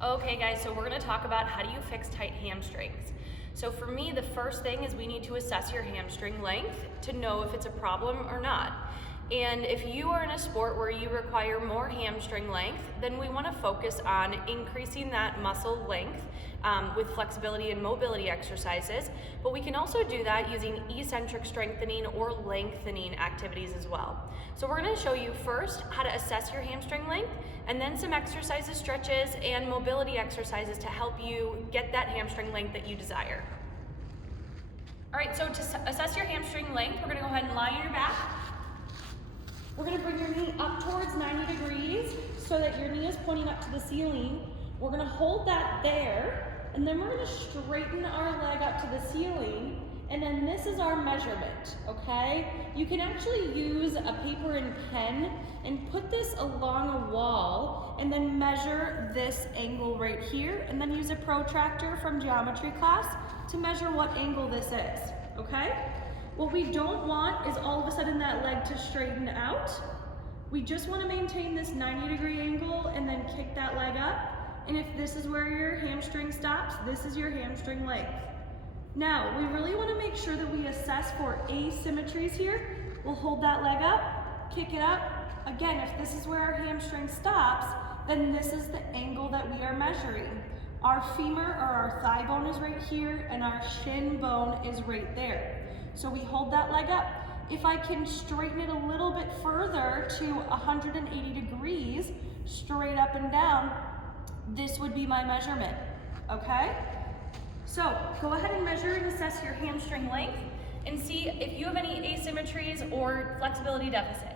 Okay guys, so we're gonna talk about how do you fix tight hamstrings. So for me, the first thing is we need to assess your hamstring length to know if it's a problem or not. And if you are in a sport where you require more hamstring length, then we wanna focus on increasing that muscle length with flexibility and mobility exercises. But we can also do that using eccentric strengthening or lengthening activities as well. So we're gonna show you first how to assess your hamstring length, and then some exercises, stretches, and mobility exercises to help you get that hamstring length that you desire. All right, so to assess your hamstring length, we're gonna go ahead and lie on your back. We're gonna bring your knee up towards 90 degrees so that your knee is pointing up to the ceiling. We're gonna hold that there, and then we're gonna straighten our leg up to the ceiling, and then this is our measurement, okay? You can actually use a paper and pen and put this along a wall and then measure this angle right here, and then use a protractor from geometry class to measure what angle this is, okay? What we don't want is all of a sudden that leg to straighten out. We just want to maintain this 90-degree angle and then kick that leg up. And if this is where your hamstring stops, this is your hamstring length. Now, we really want to make sure that we assess for asymmetries here. We'll hold that leg up, kick it up. Again, if this is where our hamstring stops, then this is the angle that we are measuring. Our femur or our thigh bone is right here, and our shin bone is right there. So we hold that leg up. If I can straighten it a little bit further to 180 degrees, straight up and down, this would be my measurement, okay? So go ahead and measure and assess your hamstring length and see if you have any asymmetries or flexibility deficits.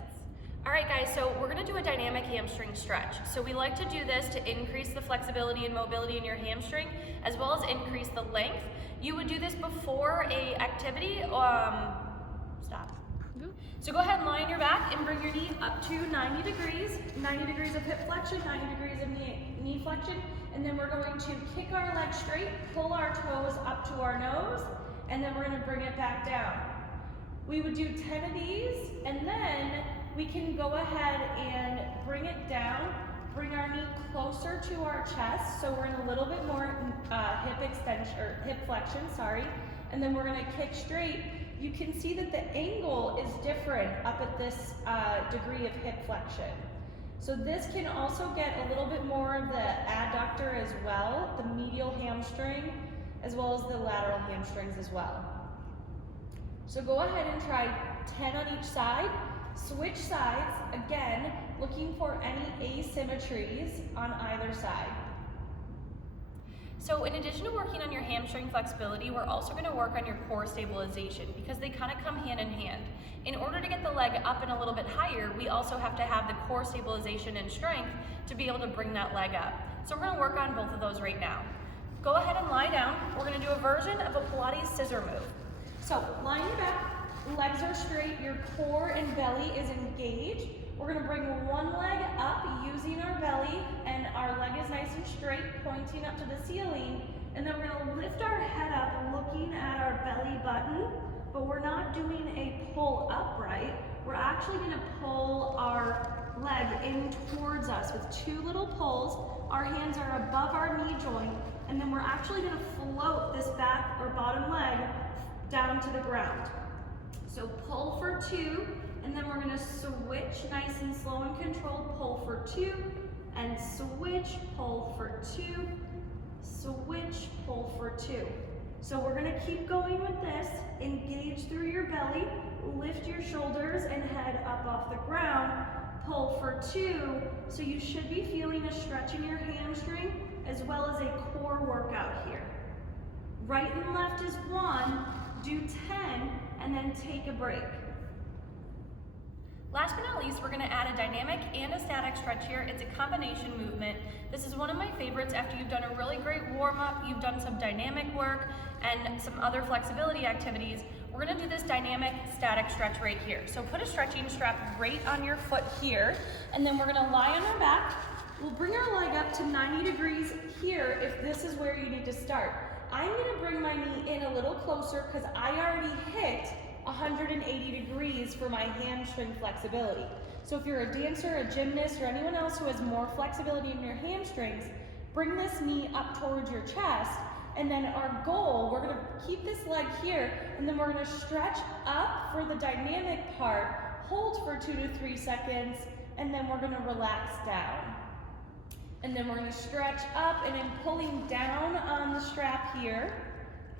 All right guys, so we're gonna do a dynamic hamstring stretch. So we like to do this to increase the flexibility and mobility in your hamstring, as well as increase the length. You would do this before a activity, stop. So go ahead and lie on your back and bring your knee up to 90 degrees, 90 degrees of hip flexion, 90 degrees of knee flexion, and then we're going to kick our leg straight, pull our toes up to our nose, and then we're gonna bring it back down. We would do 10 of these, and then we can go ahead and bring it down, bring our knee closer to our chest, so we're in a little bit more hip extension, or hip flexion, sorry, and then we're gonna kick straight. You can see that the angle is different up at this degree of hip flexion. So this can also get a little bit more of the adductor as well, the medial hamstring, as well as the lateral hamstrings as well. So go ahead and try 10 on each side. Switch sides, again, looking for any asymmetries on either side. So in addition to working on your hamstring flexibility, we're also going to work on your core stabilization because they kind of come hand in hand. In order to get the leg up and a little bit higher, we also have to have the core stabilization and strength to be able to bring that leg up. So we're going to work on both of those right now. Go ahead and lie down. We're going to do a version of a Pilates scissor move. So lie on your back. Legs are straight, your core and belly is engaged. We're gonna bring one leg up using our belly, and our leg is nice and straight, pointing up to the ceiling. And then we're gonna lift our head up, looking at our belly button, but we're not doing a pull upright. We're actually gonna pull our leg in towards us with two little pulls. Our hands are above our knee joint, and then we're actually gonna float this back or bottom leg down to the ground. So pull for 2, and then we're gonna switch nice and slow and controlled, pull for 2, and switch, pull for 2, switch, pull for 2. So we're gonna keep going with this, engage through your belly, lift your shoulders and head up off the ground, pull for 2, so you should be feeling a stretch in your hamstring as well as a core workout here. Right and left is 1, do 10, and then take a break. Last but not least, we're gonna add a dynamic and a static stretch here. It's a combination movement. This is one of my favorites after you've done a really great warm-up, you've done some dynamic work and some other flexibility activities. We're gonna do this dynamic static stretch right here. So put a stretching strap right on your foot here, and then we're gonna lie on our back. We'll bring our leg up to 90 degrees here if this is where you need to start. I'm gonna bring my knee in a little closer because I already hit 180 degrees for my hamstring flexibility. So if you're a dancer, a gymnast, or anyone else who has more flexibility in your hamstrings, Bring this knee up towards your chest, and then our goal, we're gonna keep this leg here, and then we're gonna stretch up for the dynamic part, hold for 2 to 3 seconds, and then we're gonna relax down. And then we're gonna stretch up and then pulling down on the strap here,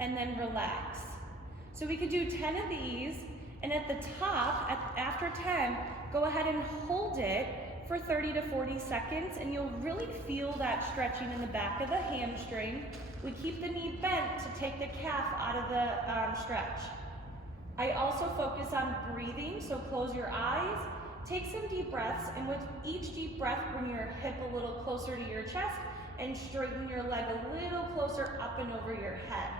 and then relax. So we could do 10 of these, and at the top, after 10, go ahead and hold it for 30 to 40 seconds, and you'll really feel that stretching in the back of the hamstring. We keep the knee bent to take the calf out of the stretch. I also focus on breathing, so close your eyes, take some deep breaths, and with each deep breath, bring your hip a little closer to your chest and straighten your leg a little closer up and over your head.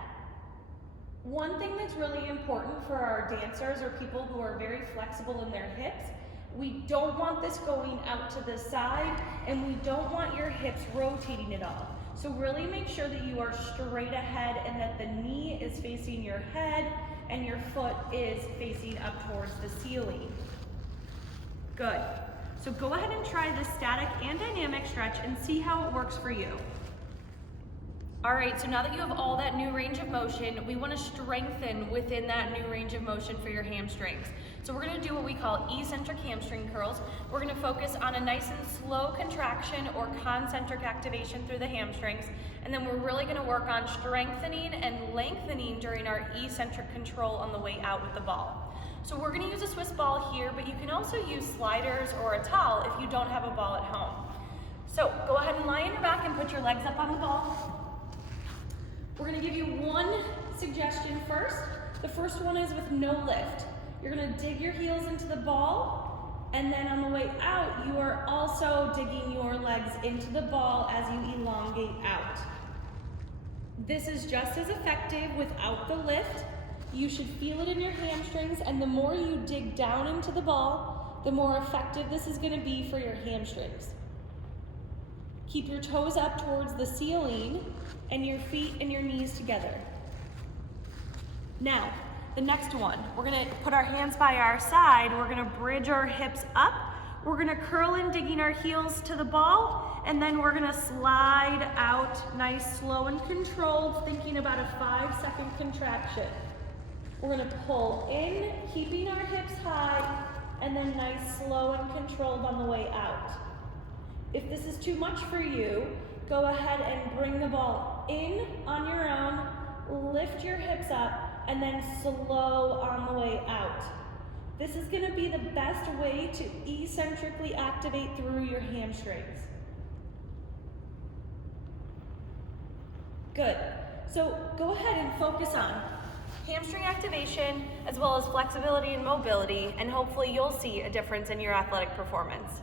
One thing that's really important for our dancers or people who are very flexible in their hips, we don't want this going out to the side, and we don't want your hips rotating at all. So really make sure that you are straight ahead and that the knee is facing your head and your foot is facing up towards the ceiling. Good. So go ahead and try the static and dynamic stretch and see how it works for you. All right, so now that you have all that new range of motion, we want to strengthen within that new range of motion for your hamstrings. So we're going to do what we call eccentric hamstring curls. We're going to focus on a nice and slow contraction or concentric activation through the hamstrings, and then we're really going to work on strengthening and lengthening during our eccentric control on the way out with the ball. So we're going to use a Swiss ball here, but you can also use sliders or a towel if you don't have a ball at home. So go ahead and lie on your back and put your legs up on the ball. We're going to give you one suggestion first. The first one is with no lift. You're going to dig your heels into the ball, and then on the way out, you are also digging your legs into the ball as you elongate out. This is just as effective without the lift. You should feel it in your hamstrings, and the more you dig down into the ball, the more effective this is going to be for your hamstrings. Keep your toes up towards the ceiling and your feet and your knees together. Now, the next one, we're gonna put our hands by our side, we're gonna bridge our hips up, we're gonna curl in, digging our heels to the ball, and then we're gonna slide out, nice, slow and controlled, thinking about a 5-second contraction. We're gonna pull in, keeping our hips high, and then nice, slow and controlled on the way out. If this is too much for you, go ahead and bring the ball in on your own, lift your hips up, and then slow on the way out. This is going to be the best way to eccentrically activate through your hamstrings. Good. So go ahead and focus on hamstring activation as well as flexibility and mobility, and hopefully you'll see a difference in your athletic performance.